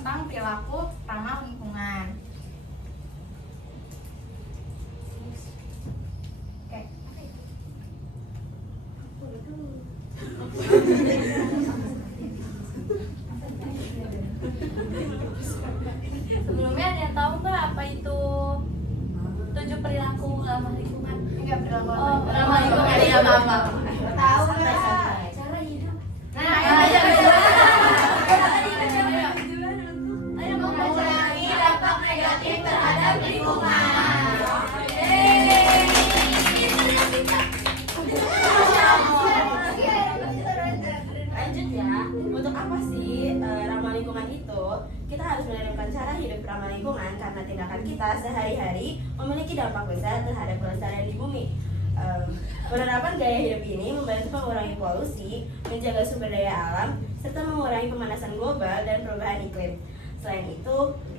tentang perilaku ramah lingkungan. Oke, apa itu? Sebelumnya ada yang tahu nggak apa itu 7 perilaku ramah lingkungan? Enggak, perilaku Ramah lingkungan ya apa-apa. Tahu nggak? Cara hidup. Nah, Ayo mengurangi dampak negatif terhadap lingkungan. Lanjut ya, untuk apa sih ramah lingkungan itu? Kita harus menerapkan cara hidup ramah lingkungan karena tindakan kita sehari-hari memiliki dampak besar terhadap kelestarian di bumi. Penerapan gaya hidup ini membantu mengurangi polusi, menjaga sumber daya alam, serta mengurangi pemanasan global dan perubahan iklim. Selain itu,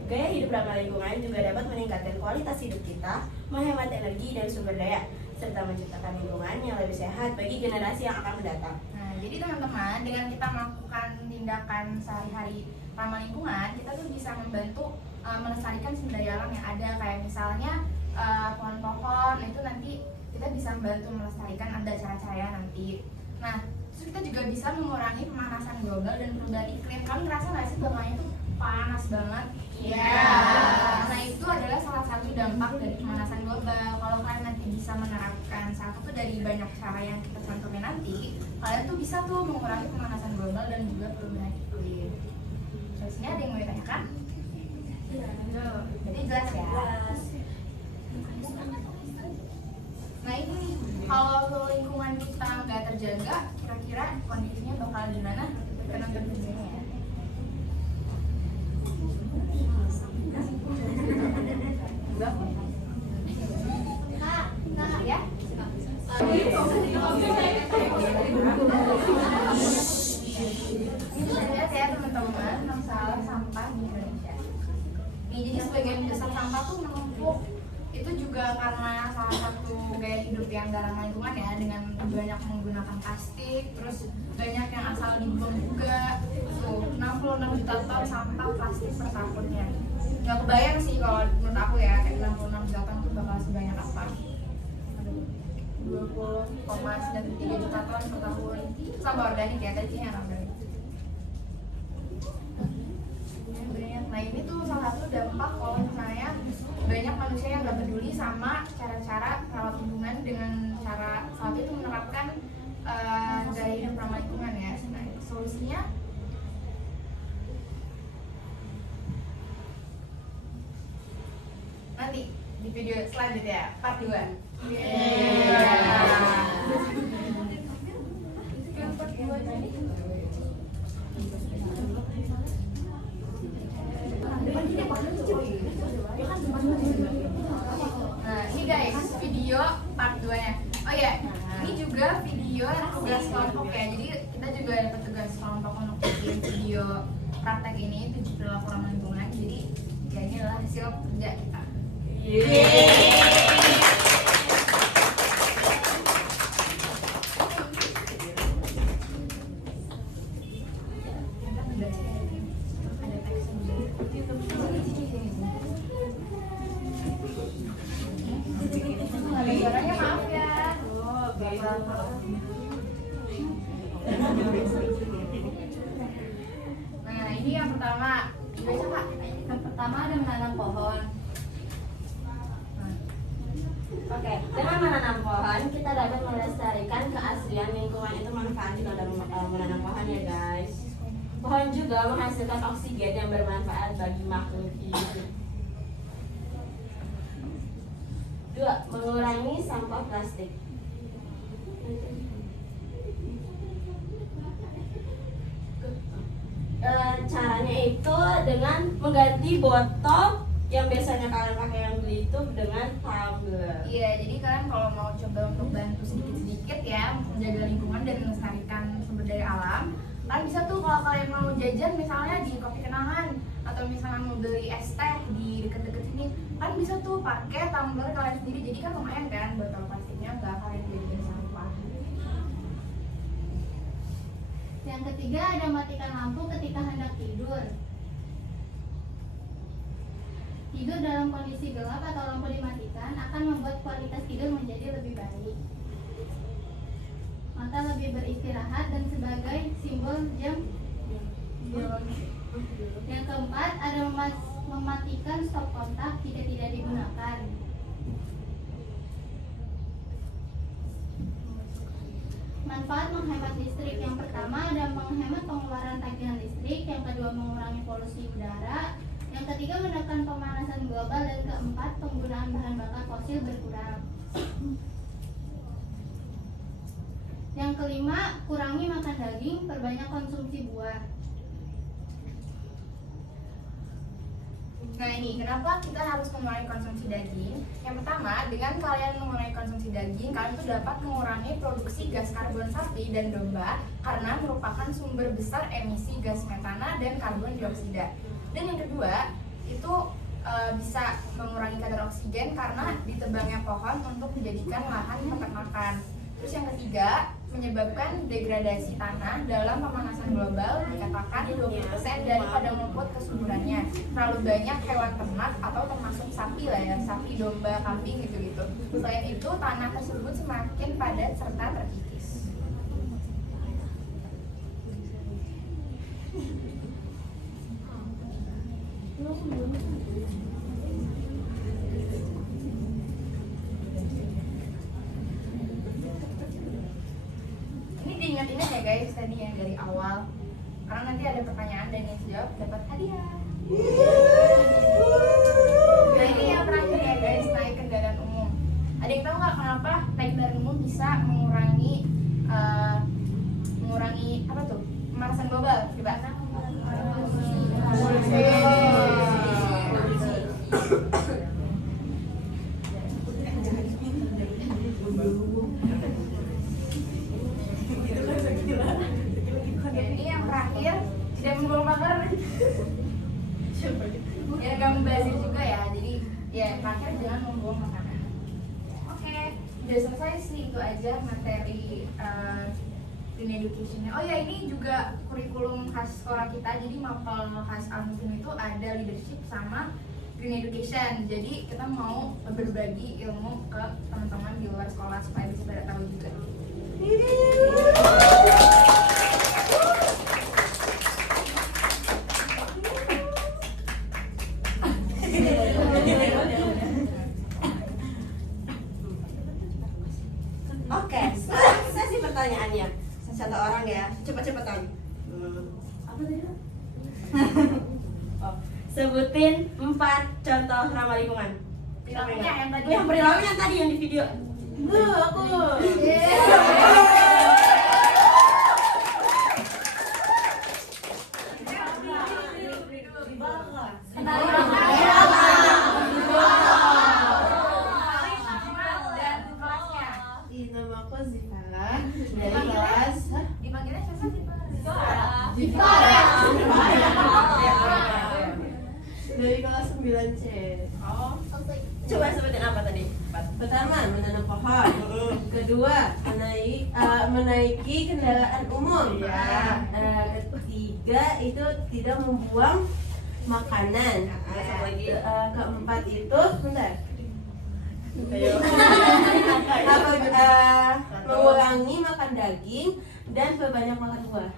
gaya hidup ramah lingkungan juga dapat meningkatkan kualitas hidup kita, menghemat energi dan sumber daya, serta menciptakan lingkungan yang lebih sehat bagi generasi yang akan mendatang. Nah, jadi teman-teman, dengan kita melakukan tindakan sehari-hari ramah lingkungan, kita tuh bisa membantu melestarikan sumber daya alam yang ada, kayak misalnya pohon-pohon, itu nanti kita bisa membantu melestarikan, ada cara-cara nanti. Nah, terus kita juga bisa mengurangi pemanasan global dan perubahan iklim. Kalian ngerasa nggak sih belakangan itu panas banget? Iya. Nah, itu adalah salah satu dampak dari pemanasan global. Kalau kalian nanti bisa menerapkan salah satu dari banyak cara yang kita cantumin nanti, kalian tuh bisa tuh mengurangi pemanasan global dan juga perubahan iklim. Terusnya ada yang mau ditanyakan? Jadi jelas ya? Nah, ini kalau lingkungan kita nggak terjaga, kira-kira kondisinya bakal gimana? Kita nonton videonya ya. Nah, ya. Ini lihat ya teman-teman, masalah sampah di Indonesia. Nih, jadi sebagian besar sampah tuh menumpuk. Itu juga karena salah satu gaya hidup yang gak ramah lingkungan ya, dengan banyak menggunakan plastik, terus banyak yang asal dibuang juga. Tuh, 66 juta ton sampah plastik per tahunnya. Gak kebayang sih kalau menurut aku ya, kayak 66 juta ton itu bakal sebanyak apa. 20,93 juta ton per tahun. Sampah organik ya, tadi yang organik. Nah, ini tuh salah satu dampak kalau misalnya banyak manusia yang nggak peduli sama cara-cara rawat lingkungan dengan cara saat itu menerapkan gaya hidup ramah lingkungan ya. Nah, solusinya nanti di video selanjutnya part 2. Nah, ini guys, video part 2-nya. Oh ya, ini juga video tugas kelompok ya. Jadi kita juga dapat tugas kelompok untuk bikin video praktek ini 7 perilaku ramah lingkungan. Jadi ya ini adalah hasil kerja kita. Suaranya maaf ya. Nah, ini yang pertama. Baca Kak. Yang pertama ada menanam pohon. Oke, dengan menanam pohon kita dapat melestarikan keaslian lingkungan. Itu manfaat kalau dalam menanam pohon ya guys. Pohon juga menghasilkan oksigen yang bermanfaat bagi makhluk hidup. 2. Mengurangi sampah plastik. Caranya itu dengan mengganti botol yang biasanya kalian pakai yang beli itu dengan tumbler. Iya, jadi kalian kalau mau coba untuk bantu sedikit-sedikit ya menjaga lingkungan dan melestarikan sumber daya alam, kalian bisa tuh kalau kalian mau jajan misalnya di Kopi Kenangan atau misalnya mau beli es teh di deket-deket sini, kalian bisa tuh pakai tumbler kalian sendiri. Jadi kan lumayan kan botol plastiknya nggak kalian jadiin sampah. Yang ketiga ada matikan lampu ketika hendak tidur. Tidur dalam kondisi gelap atau lampu dimatikan akan membuat kualitas tidur menjadi lebih baik. Mata lebih beristirahat dan sebagai simbol jam biologi. Yang keempat, ada mematikan stop kontak jika tidak digunakan. Manfaat menghemat listrik. Yang pertama ada menghemat pengeluaran tagihan listrik, yang kedua mengurangi polusi udara, yang ketiga menekan pemanasan global, dan keempat penggunaan bahan bakar fosil berkurang. Yang kelima, kurangi makan daging, perbanyak konsumsi buah. Nah ini kenapa kita harus mengurangi konsumsi daging? Yang pertama, dengan kalian mengurangi konsumsi daging, kalian tuh dapat mengurangi produksi gas karbon sapi dan domba karena merupakan sumber besar emisi gas metana dan karbon dioksida. Dan yang kedua, itu bisa mengurangi kadar oksigen karena ditebangnya pohon untuk menjadikan lahan peternakan. Terus yang ketiga, menyebabkan degradasi tanah dalam pemanasan global, dikatakan 20% dari padang rumput kesuburannya. Terlalu banyak hewan ternak atau termasuk sapi lah ya, sapi, domba, kambing gitu-gitu. Selain itu, tanah tersebut semakin padat serta terkikis. Diingat-ingat ya guys tadi yang dari awal, karena nanti ada pertanyaan dan yang jawab dapat hadiah. Nah ini yang terakhir ya guys, naik kendaraan umum. Ada yang tahu nggak kenapa naik kendaraan umum bisa mengurangi apa tuh, pemanasan global? Coba. Ini yang terakhir, tidak membuang bakar. Ya nggak membazir juga ya, jadi ya terakhir jangan membuang makanan. Oke, udah selesai sih, itu aja materi Green Education-nya. Oh ya, ini juga kurikulum khas sekolah kita. Jadi mapel khas Al-Muslim itu ada leadership sama Green Education. Jadi kita mau berbagi ilmu ke teman-teman di luar sekolah supaya bisa pada tahu juga. Oke, sekarang sesi pertanyaannya. Satu orang ya, cepet-cepetan. Apa tadi? Oh, sebutin 4 contoh ramah lingkungan. Perilakunya yang tadi. Yang perilakunya yang tadi yang di video. Aku. Nama aku Zifara dari kelas Dipanggilnya siapa sih Pak? dari kelas 9C. Oh, Coba sebutin apa tadi? Pertama, menanam pohon. Kedua, menaiki kendaraan umum. Ketiga, itu tidak membuang makanan. Satu lagi. Keempat itu, bentar. Ayo. Mengurangi makan daging dan perbanyak makan buah.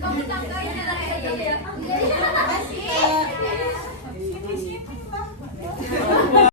kamu tanggain ya. Terima kasih.